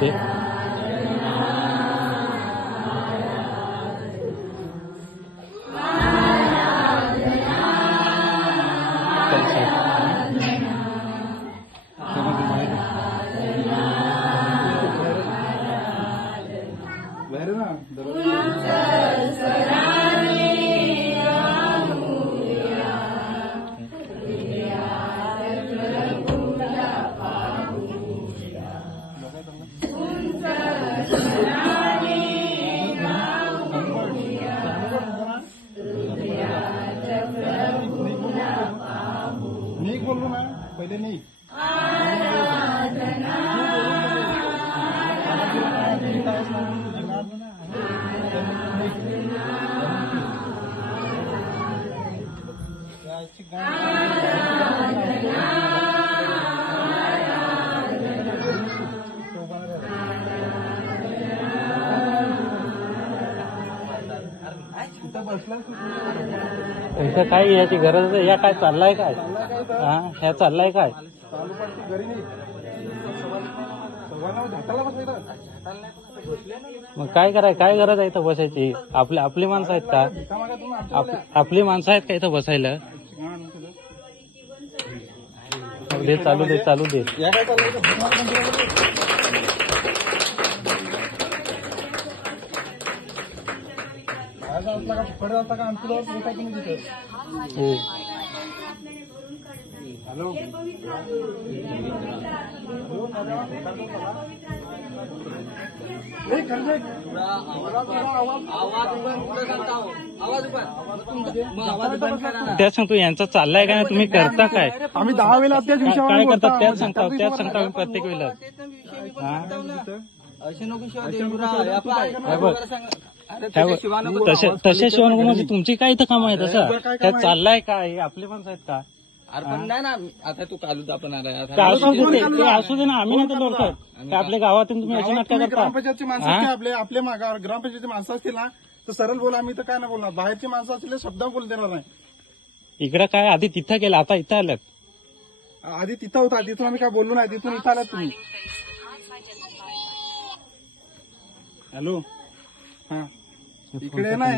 होते. नहीं बोल रहा मैं पहले नहीं इथं काय याची गरज आहे? या काय चाललाय काय? हा, ह्या चाललाय काय? घरी नाही मग काय काय गरज आहे इथं बसायची? आपली माणसं आहेत का? आपली माणसं आहेत का इथं बसायला? चालू दे. या काय चाललंय? का आमचं तुम्ही तिथे हॅलो त्याच सांगतो यांचा चाललाय काय? तुम्ही करता काय? आम्ही 10 वेळा त्याच विषयावर काय करतात त्याच सांगता प्रत्येक वेळेला. तसे शिवाय म्हणजे तुमची काय इथं काम आहे? तसं त्या चाललाय काय? आपले माणसं आहेत का? पण नाही ना आता तू कालूच आपण असू दे ना, आम्ही नाही तर लढतो. आपल्या गावातून तुम्ही अशी नाटकं करता. ग्रामपंचायतची माणसं आपल्या ग्रामपंचायतची माणसं असतील ना तर सरळ बोला. आम्ही तर काय नाही बोलणार. बाहेरची माणसं असतील शब्द बोलू देणार नाही. इकडं काय आधी तिथं गेलं, आता इथं आल्यात. आधी तिथं होता, तिथून आम्ही काय बोललो नाही. तिथून इथं आलात तुम्ही. हॅलो हा इकडे नाही.